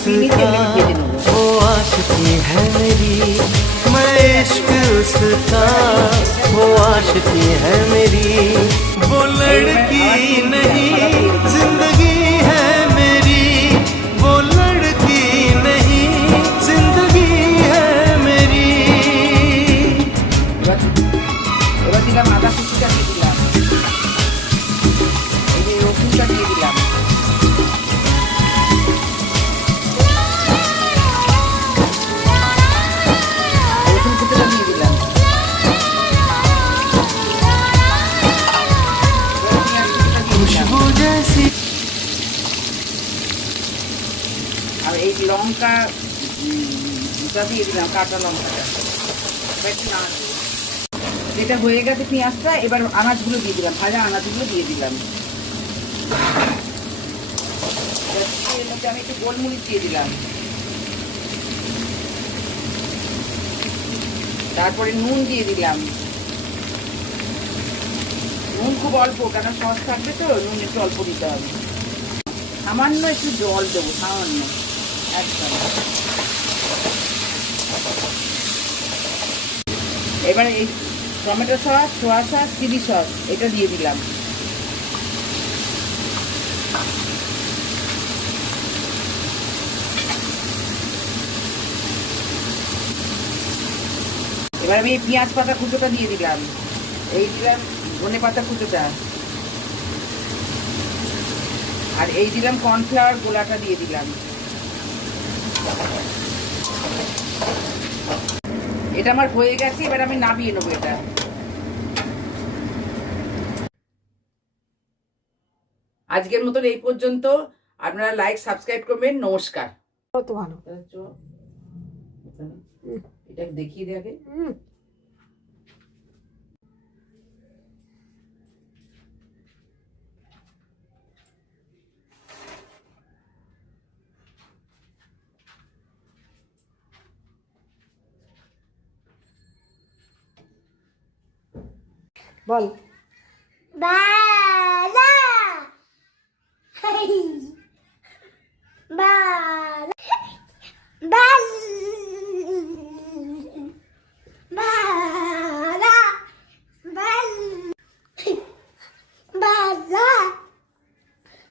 उसका वो आशिकी है मेरी, मैं इश्क उसका वो आशिकी है मेरी, वो लड़की नहीं जिंदगी है मेरी, वो लड़की नहीं जिंदगी है मेरी। এবার দিলাম আদা কুচিটা দিয়ে দিলাম, এই যে রসুনটা দিয়ে দিলাম, রসুন কুচিটা দিয়ে দিলাম, खुशबू जैसी আর এই লঙ্কা দিয়ে দিলাম, কাঁচা লঙ্কাটা একটু নাড়াবো। যেটা হয়ে গেছে পেঁয়াজটা, এবার আনাজগুলো দিয়ে দিলাম, ভাজা আনাজগুলো দিয়ে দিলাম। এর মধ্যে আমি একটু গোলমরিচ দিয়ে দিলাম, তারপরে নুন দিয়ে দিলাম, নুন খুব অল্প, কেন সস থাকবে তো নুন একটু অল্প দিতে হবে। সামান্য একটু জল দেবো, সামান্য একদম। এবারে এই tomato sauce, soya sauce, chilli sauce এটা দিয়ে দিলাম। এবার আমি এই পেঁয়াজ পাতা কুচোটা দিয়ে দিলাম, এই দিলাম ধনে পাতা কুচোটা, আর এই দিলাম কর্নফ্লাওয়ার গোলাটা দিয়ে দিলাম। এটা আমার হয়ে গেছে, এবার আমি নামিয়ে নেবো এটা। আজকের মতন এই পর্যন্ত। আপনারা লাইক সাবস্ক্রাইব করবেন। নমস্কার। কত ভালো। এটা দেখিয়ে দে আগে। বল। Bye.